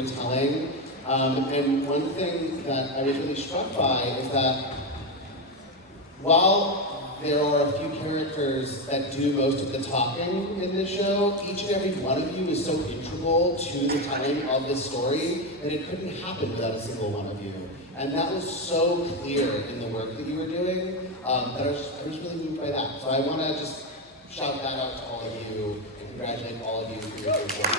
were telling. And one thing that I was really struck by is that while there are a few characters that do most of the talking in this show, each and every one of you is so integral to the telling of this story that it couldn't happen without a single one of you. And that was so clear in the work that you were doing that I was really moved by that. So I want to just shout that out to all of you and congratulate all of you for your good work.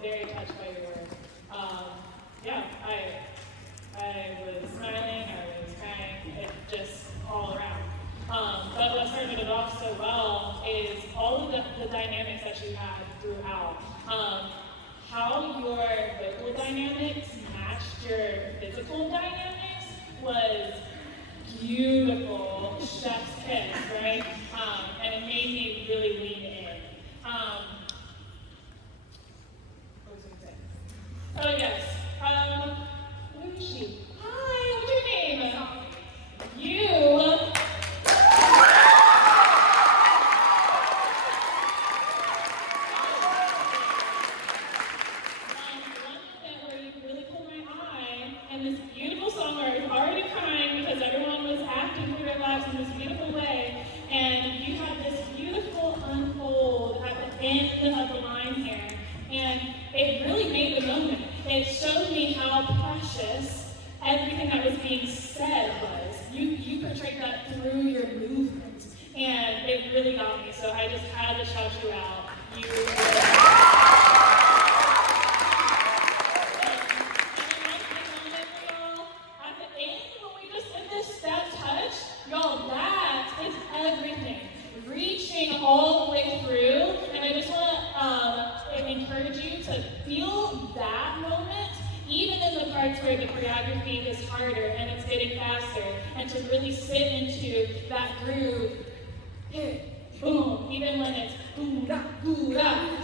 Very touched by your work. I was smiling, I was crying, it just all around. But what started it off so well is all of the dynamics that you had throughout. How your vocal dynamics matched your physical dynamics was beautiful, chef's kiss, right? And it made me really lean in. Oh yes. Who is she? Hi, what's your name? You. One moment where you really caught my eye, and this beautiful song where I was already crying because everyone was acting through their lives in this beautiful way, and you had this beautiful unfold at the end of the line here, and it really made the moment. It showed me how precious everything that was being said was. You portrayed that through your movement, and it really got me. So I just had to shout you out. You were at the end, when we just did this step touch, y'all, that is everything. Reaching all the way through, and I just want to encourage you to feel that moment, even in the parts where the choreography is harder and it's getting faster, and to really sit into that groove, hit, boom, even when it's boom, da,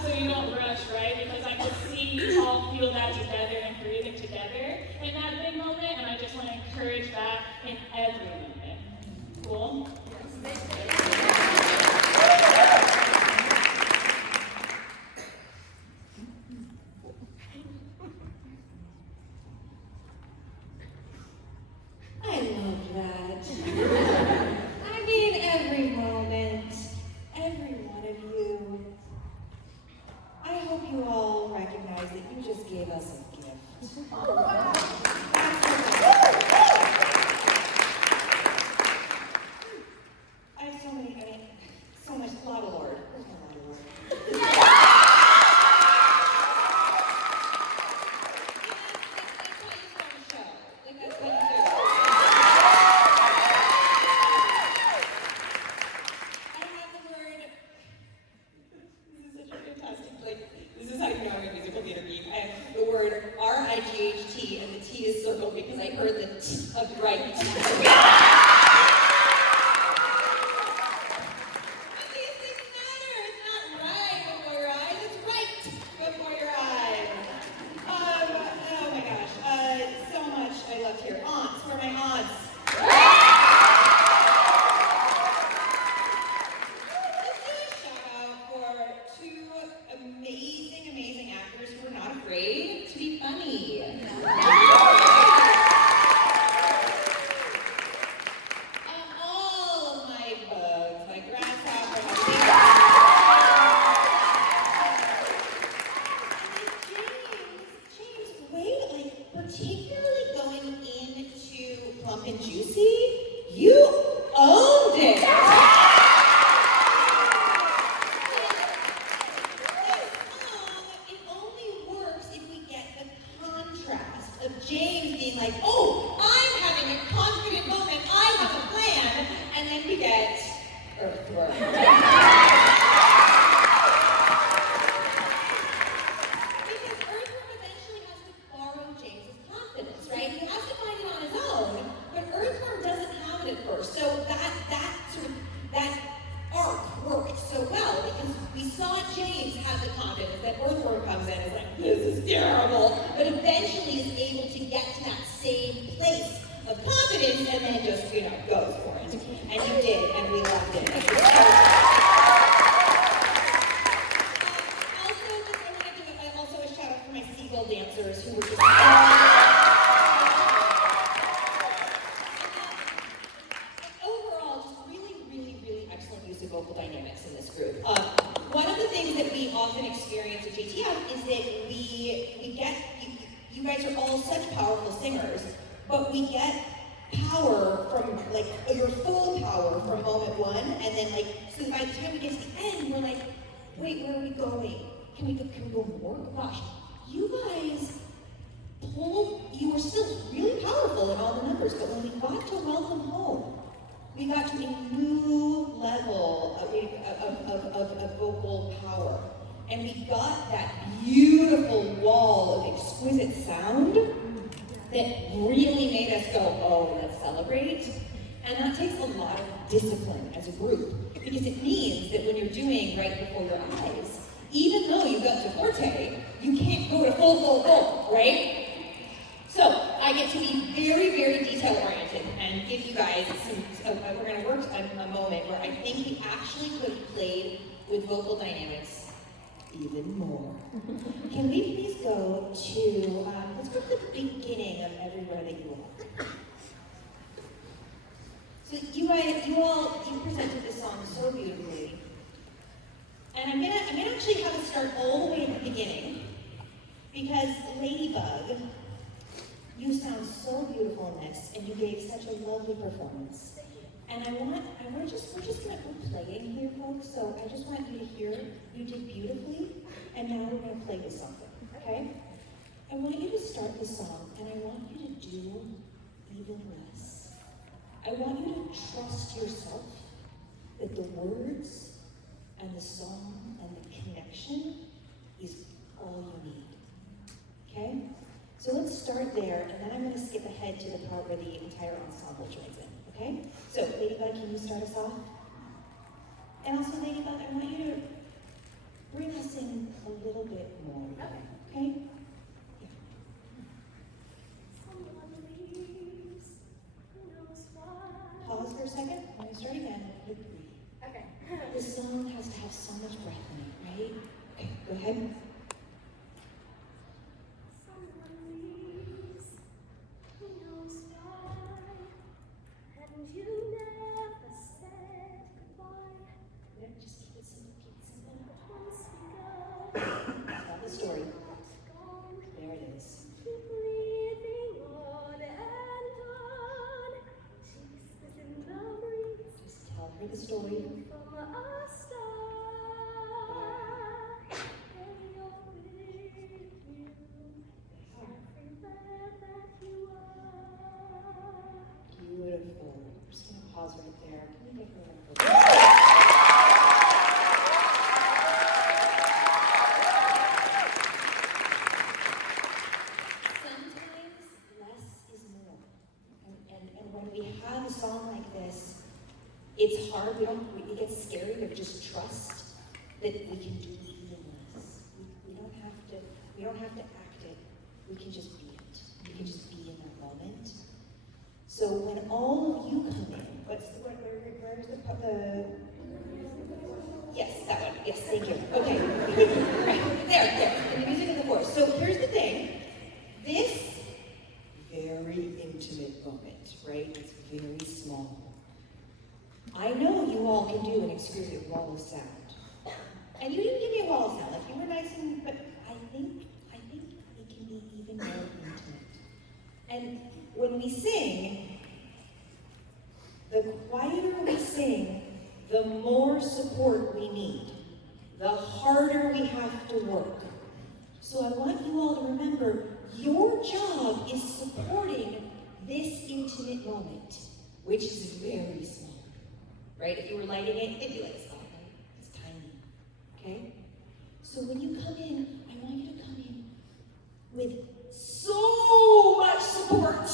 so you don't rush, right? Because I could see you all feel that together and breathing together in that big moment, and I just want to encourage that in every moment. Cool? I love that. I mean, every moment, every one of you. I hope you all recognize that you just gave us a gift. I have so much, a lot of Lord. Where's my lot of Lord? That's what you do. I have the word. This is such a fantastic, this is how you know I'm a musical theater geek. I have the word R-I-G-H-T, and the T is circled because I heard the T of right. same place of confidence and then just, goes for it. And you did, and we loved it. Also, just I want to do also a shout out for my seagull dancers who were just. Overall, just really, really, really excellent use of vocal dynamics in this group. One of the things that we often experience at JTF is that we get, you guys are all such powerful singers, but we get power from, like, your full power from moment one, and then, like, so by the time we get to the end, we're like, wait, where are we going? Can we go more? Gosh, you guys you were still really powerful in all the numbers, but when we got to Welcome Home, we got to a new level of vocal power. And we got that beautiful wall of exquisite sound that really made us go, oh, let's celebrate. And that takes a lot of discipline as a group, because it means that when you're doing right before your eyes, even though you got to forte, you can't go to full, right? So I get to be very, very detail-oriented and give you guys we're going to work a moment where I think we actually could have played with vocal dynamics even more. Can we please go to, let's go to the beginning of Everywhere That You Are. So you presented this song so beautifully. And I'm gonna actually have it start all the way at the beginning, because Ladybug, you sound so beautiful in this, and you gave such a lovely performance. And we're just gonna be playing here, folks, so I just want you to hear, you did beautifully, and now we're gonna play with something, okay? I want you to start the song, and I want you to do even less. I want you to trust yourself that the words and the song and the connection is all you need, okay? So let's start there, and then I'm going to skip ahead to the part where the entire ensemble joins in, okay? So, Ladybug, can you start us off? And also, Ladybug, I want you to bring us in a little bit more, okay? Yeah. Pause for a second. I'm going to start again. Okay. This song has to have so much breath in it, right? Okay, go ahead. Story. There it is. Just tell her the story. Beautiful. I'm just going to pause right there. Can we make her it's hard, it gets scary to just trust that we can do even less. We don't have to act it, we can just be it. We can just be in that moment. So when all of you come in, where's the yes, that one, yes, thank you. Okay, right, there, in the music of the voice. So here's the thing, this very intimate moment, right, it's very small. I know you all can do an exquisite wall of sound. And you didn't give me a wall of sound, like you were nice and, but I think it can be even more intimate. And when we sing, the quieter we sing, the more support we need, the harder we have to work. So I want you all to remember, your job is supporting this intimate moment, which is very small. Right? If you were lighting it, it'd be like a spotlight. It's tiny. Okay? So when you come in, I want you to come in with so much support.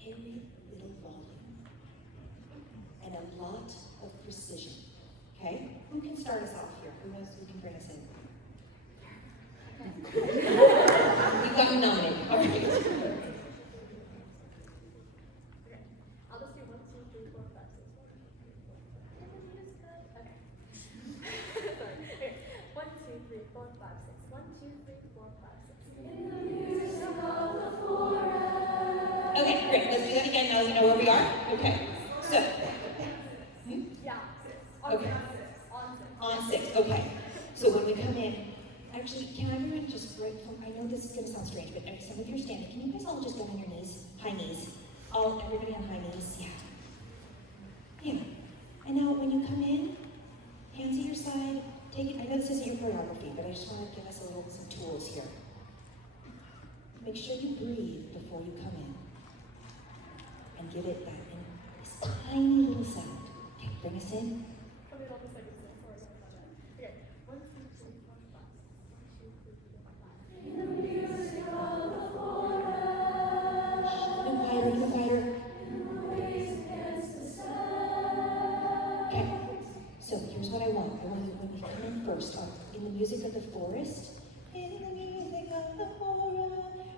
Every little volume. And a lot of precision. Okay? Who can start us off here? Who knows who can bring us in? You've gotten nominated. All right. doesn't know where we are? Okay. So. Okay. On 6. Okay. So when we come in, actually, can everyone just break from, I know this is going to sound strange, but some of you are standing. Can you guys all just go on your knees? High knees. Everybody on high knees. Yeah. Yeah. And now when you come in, hands at your side, take it. I know this isn't your choreography, but I just want to give us some tools here. Make sure you breathe before you come in. And give it that this tiny little sound. Okay, bring us in. Even quieter. Okay, so here's what I want. I want you, when we come in first, in the music of the forest, in the music of the forest,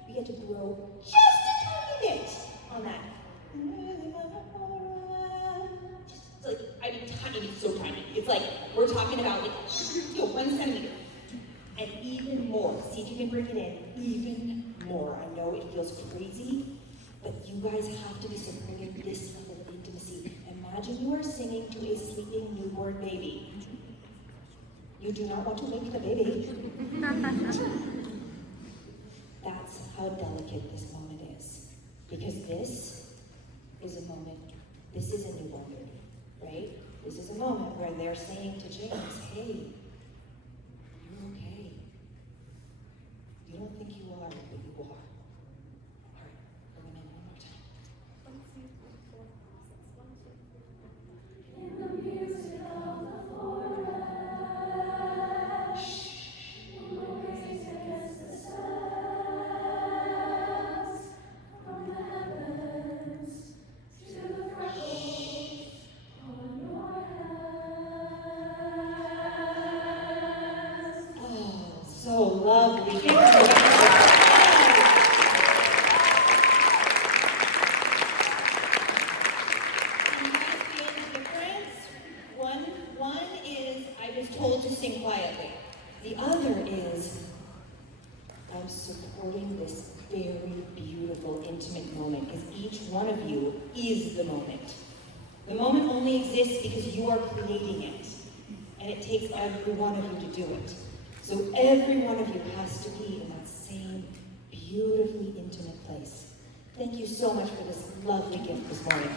we get to grow just a tiny bit on that. Just like, I mean, tiny, it's so tiny. It's like, we're talking about like, 1 centimeter. And even more. See if you can bring it in. Even more. I know it feels crazy, but you guys have to be supporting this level of intimacy. Imagine you are singing to a sleeping newborn baby. You do not want to wake the baby. That's how delicate this moment is. Because this is a moment, this is a newborn baby, right? This is a moment where they're saying to James, hey, you're okay. You don't think you are, but you are. All right, bring them in one more time. In the music of the forest, noise against the stars, from the heavens to the freckles on your hands. Oh, so lovely. Give it a told to sing quietly. The other is, I'm supporting this very beautiful, intimate moment, because each one of you is the moment. The moment only exists because you are creating it, and it takes every one of you to do it. So every one of you has to be in that same beautifully intimate place. Thank you so much for this lovely gift this morning.